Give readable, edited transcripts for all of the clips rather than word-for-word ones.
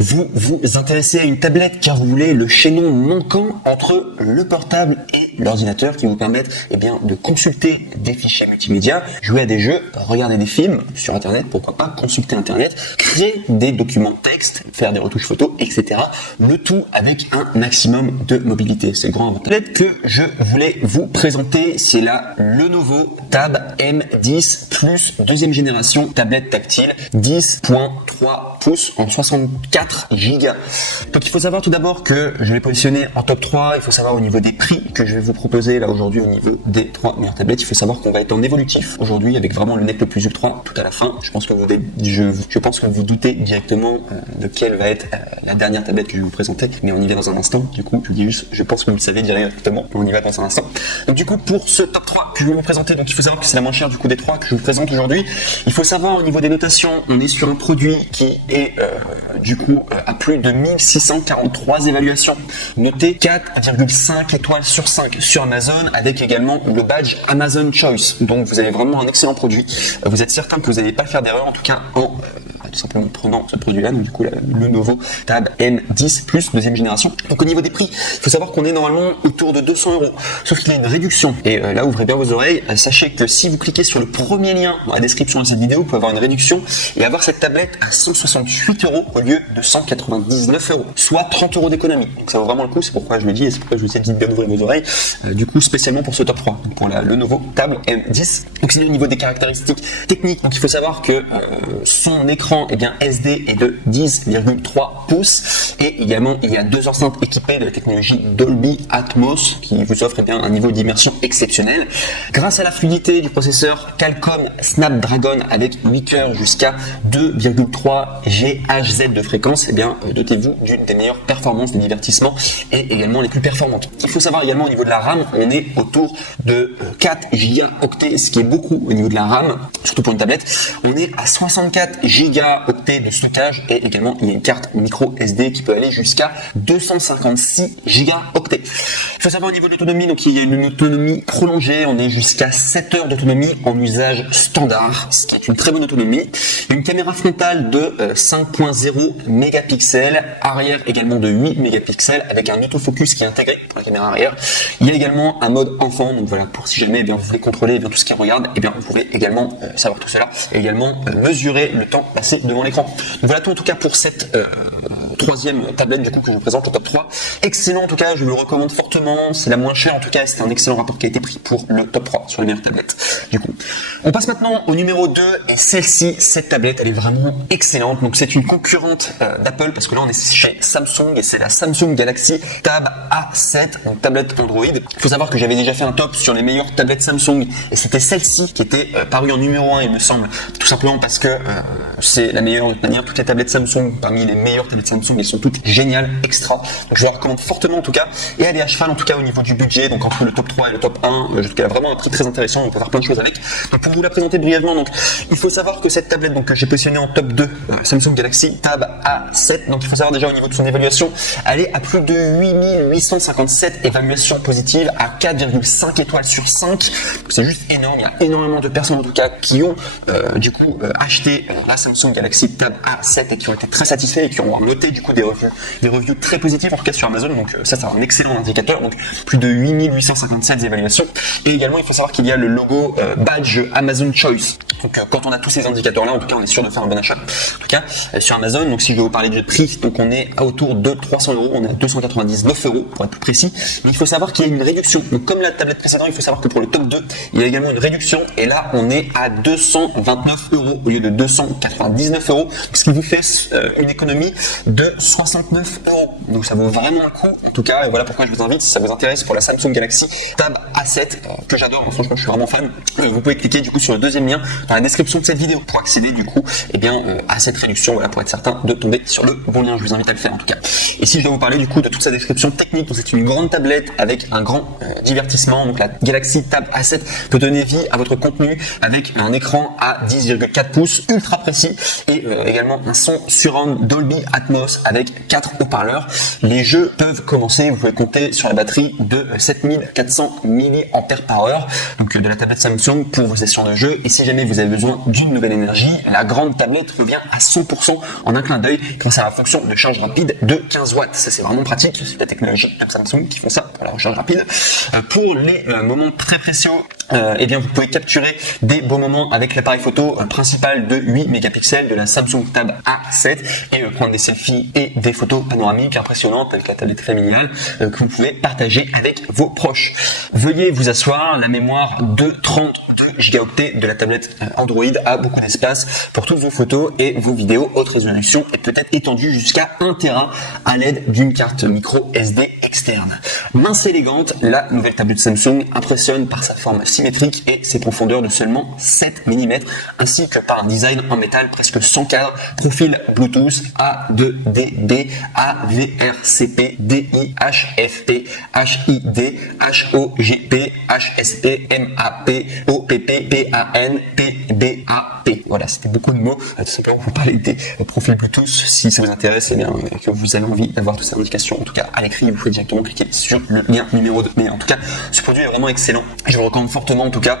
Vous vous intéressez à une tablette car vous voulez le chaînon manquant entre le portable et l'ordinateur qui vous permettent de consulter des fichiers multimédia, jouer à des jeux, regarder des films sur internet, pourquoi pas consulter internet, créer des documents de texte, faire des retouches photos, etc. Le tout avec un maximum de mobilité. C'est le grand avantage que je voulais vous présenter, c'est la Lenovo Tab M10 Plus deuxième génération tablette tactile 10.3 pouces en 64 Go. Donc il faut savoir tout d'abord que je l'ai positionné en top 3, il faut savoir au niveau des prix que je vais vous proposer là aujourd'hui au niveau des 3 meilleures tablettes, il faut savoir qu'on va être en évolutif aujourd'hui avec vraiment le nec le plus ultra tout à la fin. Je pense que vous doutez directement de quelle va être la dernière tablette que je vais vous présenter, mais on y va dans un instant. Du coup, je dis juste, je pense que vous le savez directement, mais on y va dans un instant. Donc du coup, pour ce top 3 que je vais vous présenter, donc il faut savoir que c'est la moins chère du coup des 3 que je vous présente aujourd'hui. Il faut savoir au niveau des notations, on est sur un produit qui est à plus de 1643 évaluations, noté 4,5 étoiles sur 5 sur Amazon, avec également le badge Amazon Choice. Donc vous avez vraiment un excellent produit. Vous êtes certain que vous n'allez pas faire d'erreur, en tout cas en tout simplement prenant ce produit-là, donc du coup le Lenovo Tab M10 Plus deuxième génération. Donc au niveau des prix, il faut savoir qu'on est normalement autour de 200 €, sauf qu'il y a une réduction. Et là, ouvrez bien vos oreilles, sachez que si vous cliquez sur le premier lien dans la description de cette vidéo, vous pouvez avoir une réduction et avoir cette tablette à 168 € au lieu de 199 €, soit 30 € d'économie. Donc ça vaut vraiment le coup, c'est pourquoi je le dis et c'est pourquoi je vous ai dit de bien ouvrir vos oreilles, du coup spécialement pour ce top 3, donc pour la Lenovo Tab M10. Donc c'est au niveau des caractéristiques techniques, donc il faut savoir que son écran SD est de 10,3 pouces et également il y a deux enceintes équipées de la technologie Dolby Atmos qui vous offre un niveau d'immersion exceptionnel. Grâce à la fluidité du processeur Qualcomm Snapdragon avec 8 cœurs jusqu'à 2,3 GHz de fréquence, dotez-vous d'une des meilleures performances de divertissement et également les plus performantes. Il faut savoir également au niveau de la RAM, on est autour de 4 Go-octets, ce qui est beaucoup au niveau de la RAM, surtout pour une tablette. On est à 64 Go-octets de stockage et également il y a une carte micro SD qui peut aller jusqu'à 256 Go-octets. Il faut savoir au niveau de l'autonomie, donc il y a une autonomie prolongée, on est jusqu'à 7 heures d'autonomie en usage standard, ce qui est une très bonne autonomie. Il y a une caméra frontale de 5.0 mégapixels, arrière également de 8 mégapixels avec un autofocus qui est intégré pour la caméra arrière. Il y a également un mode enfant, donc voilà, pour si jamais vous voulez contrôler tout ce qui regarde, vous pourrez également savoir tout cela et également mesurer le temps passé devant l'écran. Donc voilà tout en tout cas pour cette troisième tablette du coup que je vous présente au top 3. Excellent en tout cas, je vous le recommande fortement, c'est la moins chère en tout cas, c'est un excellent rapport qualité-prix pour le top 3 sur les meilleures tablettes. Du coup, on passe maintenant au numéro 2 et celle-ci, cette tablette elle est vraiment excellente. Donc c'est une concurrente d'Apple parce que là on est chez Samsung et c'est la Samsung Galaxy Tab A7, donc tablette Android. Il faut savoir que j'avais déjà fait un top sur les meilleures tablettes Samsung et c'était celle-ci qui était parue en numéro 1 il me semble, tout simplement parce que c'est la meilleure de toute manière. Toutes les tablettes Samsung, parmi les meilleures tablettes Samsung, elles sont toutes géniales, extra. Donc je la recommande fortement en tout cas. Et elle est à cheval en tout cas au niveau du budget, donc entre le top 3 et le top 1, je trouve qu'elle a vraiment un prix très intéressant, on peut faire plein de choses avec. Donc pour vous la présenter brièvement, donc il faut savoir que cette tablette que j'ai positionnée en top 2, Samsung Galaxy Tab A7, donc il faut savoir déjà au niveau de son évaluation, elle est à plus de 8857 évaluations positives à 4,5 étoiles sur 5. C'est juste énorme, il y a énormément de personnes en tout cas qui ont acheté la Samsung Galaxy Tab A7 et qui ont été très satisfaits et qui ont noté du coup des reviews très positives en tout cas sur Amazon, donc ça c'est un excellent indicateur, donc plus de 8857 évaluations. Et également il faut savoir qu'il y a le logo badge Amazon Choice, donc quand on a tous ces indicateurs là en tout cas on est sûr de faire un bon achat en tout cas sur Amazon. Donc si je vais vous parler du prix, donc on est à autour de 300 €, on est à 299 € pour être plus précis, mais il faut savoir qu'il y a une réduction, donc comme la tablette précédente il faut savoir que pour le top 2 il y a également une réduction et là on est à 229 € au lieu de 299 €, ce qui vous fait une économie de 69 €. Donc ça vaut vraiment le coup en tout cas, et voilà pourquoi je vous invite, si ça vous intéresse, pour la Samsung Galaxy Tab A7 que j'adore, franchement je suis vraiment fan. Vous pouvez cliquer du coup sur le deuxième lien dans la description de cette vidéo pour accéder du coup à cette réduction, voilà, pour être certain de tomber sur le bon lien. Je vous invite à le faire en tout cas. Et si je dois vous parler du coup de toute sa description technique, donc c'est une grande tablette avec un grand divertissement, donc la Galaxy Tab A7 peut donner vie à votre contenu avec un écran à 10,4 pouces ultra précis et également un son surround Dolby Atmos box avec 4 haut-parleurs. Les jeux peuvent commencer, vous pouvez compter sur la batterie de 7400 mAh, donc de la tablette Samsung pour vos sessions de jeu. Et si jamais vous avez besoin d'une nouvelle énergie, la grande tablette revient à 100% en un clin d'œil grâce à la fonction de charge rapide de 15 watts. Ça c'est vraiment pratique, c'est la technologie Samsung qui font ça, la recharge rapide. Pour les moments très précieux, eh bien vous pouvez capturer des beaux moments avec l'appareil photo principal de 8 mégapixels de la Samsung Tab A7 et prendre des selfies et des photos panoramiques impressionnantes avec la tablette familiale que vous pouvez partager avec vos proches. Veuillez vous asseoir, la mémoire de 32 Go de la tablette Android a beaucoup d'espace pour toutes vos photos et vos vidéos. Haute résolution est peut-être étendue jusqu'à 1 Tera à l'aide d'une carte micro SD externe. Mince et élégante, la nouvelle tablette Samsung impressionne par sa forme symétrique et ses profondeurs de seulement 7 mm ainsi que par un design en métal presque sans cadre, profil Bluetooth A2DB, AVRCP, DI-HFP, HID, HOGP, HSP, MAP, OPP, PAN, PBAP. Voilà, c'était beaucoup de mots. Tout simplement pour parler des profils Bluetooth. Si ça vous intéresse, eh bien, que vous avez envie d'avoir toutes ces indications, en tout cas à l'écrit, vous pouvez directement cliquer sur le lien numéro 2. Mais en tout cas, ce produit est vraiment excellent. Je vous recommande fortement, en tout cas,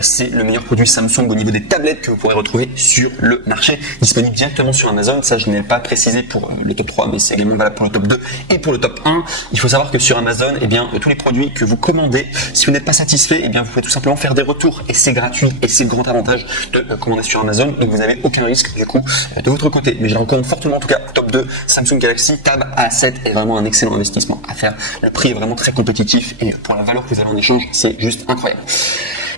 c'est le meilleur produit Samsung au niveau des tablettes que vous pourrez retrouver sur le marché, disponible directement sur Amazon. Ça, je n'ai pas précisé pour le top 3, mais c'est également valable pour le top 2 et pour le top 1. Il faut savoir que sur Amazon, eh bien, tous les produits que vous commandez, si vous n'êtes pas satisfait, eh bien, vous pouvez tout simplement faire des retours et c'est gratuit et c'est le grand avantage de commander sur Amazon. Donc, vous n'avez aucun risque, du coup, de votre côté. Mais je le recommande fortement, en tout cas, top 2, Samsung Galaxy Tab A7 est vraiment un excellent investissement à faire. Le prix est vraiment très compétitif et pour la valeur que vous avez en échange, c'est juste incroyable.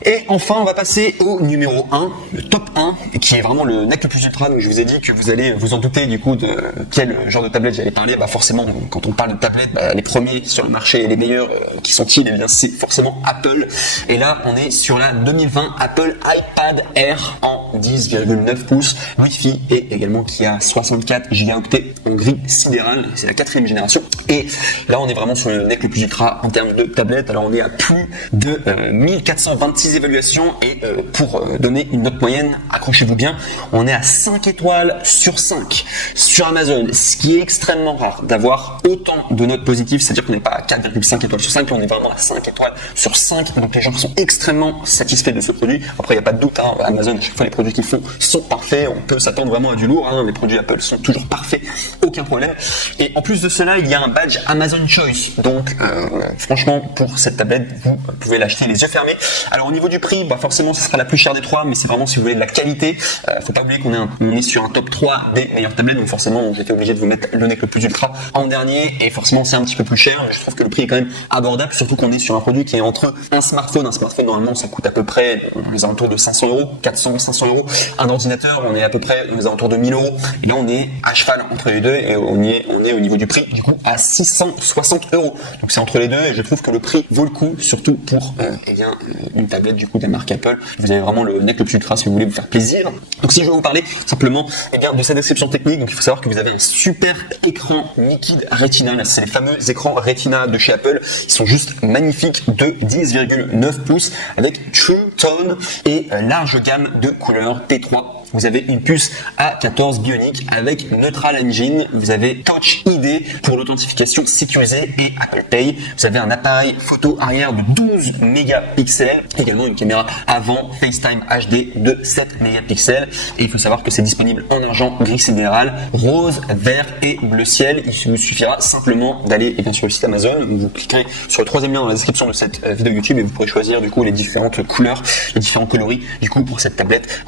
Et enfin, on va passer au numéro 1, le top 1, qui est vraiment le nec le plus ultra. Donc je vous ai dit que vous allez vous en douter du coup de quel genre de tablette j'allais parler. Bah forcément, quand on parle de tablette, les premiers sur le marché et les meilleurs qui sont-ils, eh bien c'est forcément Apple. Et là, on est sur la 2020 Apple iPad Air en 10,9 pouces, Wi-Fi et également qui a 64 Go en gris sidéral. C'est la 4e génération. Et là, on est vraiment sur le nec le plus ultra en termes de tablette. Alors on est à plus de 1426 évaluations et pour donner une note moyenne, accrochez-vous bien, on est à 5 étoiles sur 5 sur Amazon, ce qui est extrêmement rare d'avoir autant de notes positives, c'est-à-dire qu'on n'est pas à 4,5 étoiles sur 5, on est vraiment à 5 étoiles sur 5, donc les gens sont extrêmement satisfaits de ce produit. Après, il n'y a pas de doute, hein, Amazon, à chaque fois les produits qu'ils font sont parfaits, on peut s'attendre vraiment à du lourd, hein, les produits Apple sont toujours parfaits, aucun problème. Et en plus de cela, il y a un badge Amazon Choice, donc franchement, pour cette tablette, vous pouvez l'acheter les yeux fermés. Alors au niveau du prix, bah forcément ce sera la plus chère des trois, mais c'est vraiment si vous voulez de la qualité. Faut pas oublier qu'on est sur un top 3 des meilleures tablettes, donc forcément j'étais obligé de vous mettre le nec le plus ultra en dernier, et forcément c'est un petit peu plus cher. Je trouve que le prix est quand même abordable, surtout qu'on est sur un produit qui est entre un smartphone normalement ça coûte à peu près aux alentours de 500 euros, 400-500 euros. Un ordinateur, on est à peu près aux alentours de 1000 euros. Et là on est à cheval entre les deux et on est au niveau du prix du coup à 660 euros. Donc c'est entre les deux et je trouve que le prix vaut le coup, surtout pour une tablette du coup de la marque Apple. Vous avez vraiment le nec le plus ultra si vous voulez vous faire plaisir. Donc si je vais vous parler simplement de sa description technique, donc il faut savoir que vous avez un super écran liquide Retina. Là, c'est les fameux écrans Retina de chez Apple. Ils sont juste magnifiques, de 10,9 pouces avec True Tone et large gamme de couleurs T3. Vous avez une puce A14 Bionic avec Neutral Engine. Vous avez Touch ID pour l'authentification sécurisée et Apple Pay. Vous avez un appareil photo arrière de 12 mégapixels. Également une caméra avant FaceTime HD de 7 mégapixels. Et il faut savoir que c'est disponible en argent, gris sidéral, rose, vert et bleu ciel. Il vous suffira simplement d'aller sur le site Amazon. Vous cliquerez sur le 3e lien dans la description de cette vidéo YouTube et vous pourrez choisir du coup les différentes couleurs, les différents coloris du coup pour cette tablette.